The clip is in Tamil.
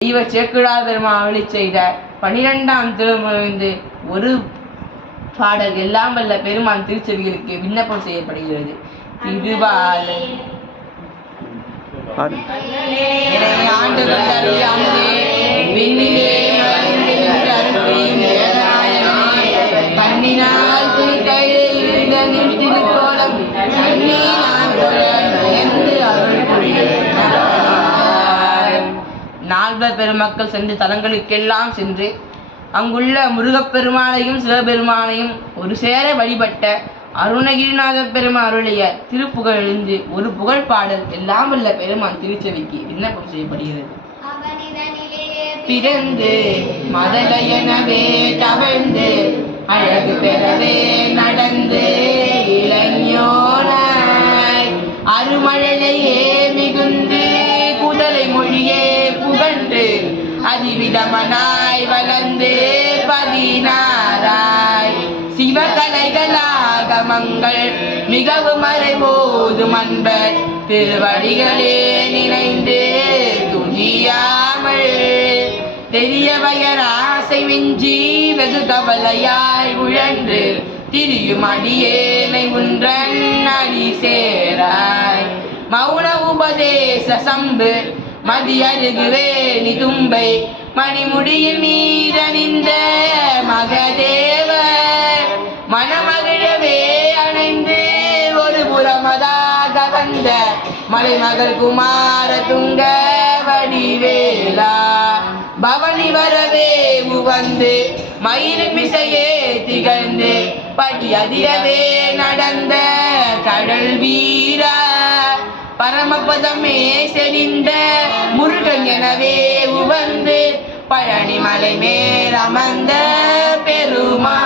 தெய்வ சேக்கிழார் பெருமாளி செய்த பனிரெண்டாம் திருமுறைந்து ஒரு பாடல் எல்லாம் வல்ல பெருமான் திருச்செவிகளுக்கு விண்ணப்பம் செய்யப்படுகிறது. என்னை ஆண்டுகள் அறியாமலே விண்ணிலே நால்வர் பெருமக்கள் சென்று தலங்களுக்கெல்லாம் சென்று அங்குள்ள முருகப்பெருமானையும் சிவபெருமானையும் ஒரு சேர வழிபட்ட அருணகிரிநாத பெருமான் அருளிய எழுந்து ஒரு புகழ் பாடல் எல்லாம் உள்ள பெருமான் திருச்செவிக்கு விண்ணப்பம் செய்யப்படுகிறது. பிறந்து மதலையனவே தவழ்ந்து அழகு பெறவே நடந்து இளைஞனாய் அருமழையே மிகுந்து அதிவிதமனாய் வளர்ந்து பதினாராய் சிவகலைகளாக மங்கள் மிகவும் அறிவோதும் மன்பர் திருவடிகளே நினைந்து துணியாமல் தெரிய ஆசை மிஞ்சி வெகு கவலையாய் உழன்று திரியும் அடியேனை உன்றன் அடி சேராய் மௌன உபதேச சம்பு மதி அருகுவே நிதும்பை மணிமுடியின் மீதணிந்த மகதேவர் மனமகிழவே அணைந்து ஒரு புறமதாக வந்த மலைமகள் குமார துங்க வடிவேலா. பவனி வரவே உவந்து மயிர் மிசையே திகழ்ந்து படி அதிரவே நடந்த கடல் வீரா. பரமபதமே செறிந்த முருகன் எனவே உவந்து பழனி மலை மேல் அமர்ந்த பெருமா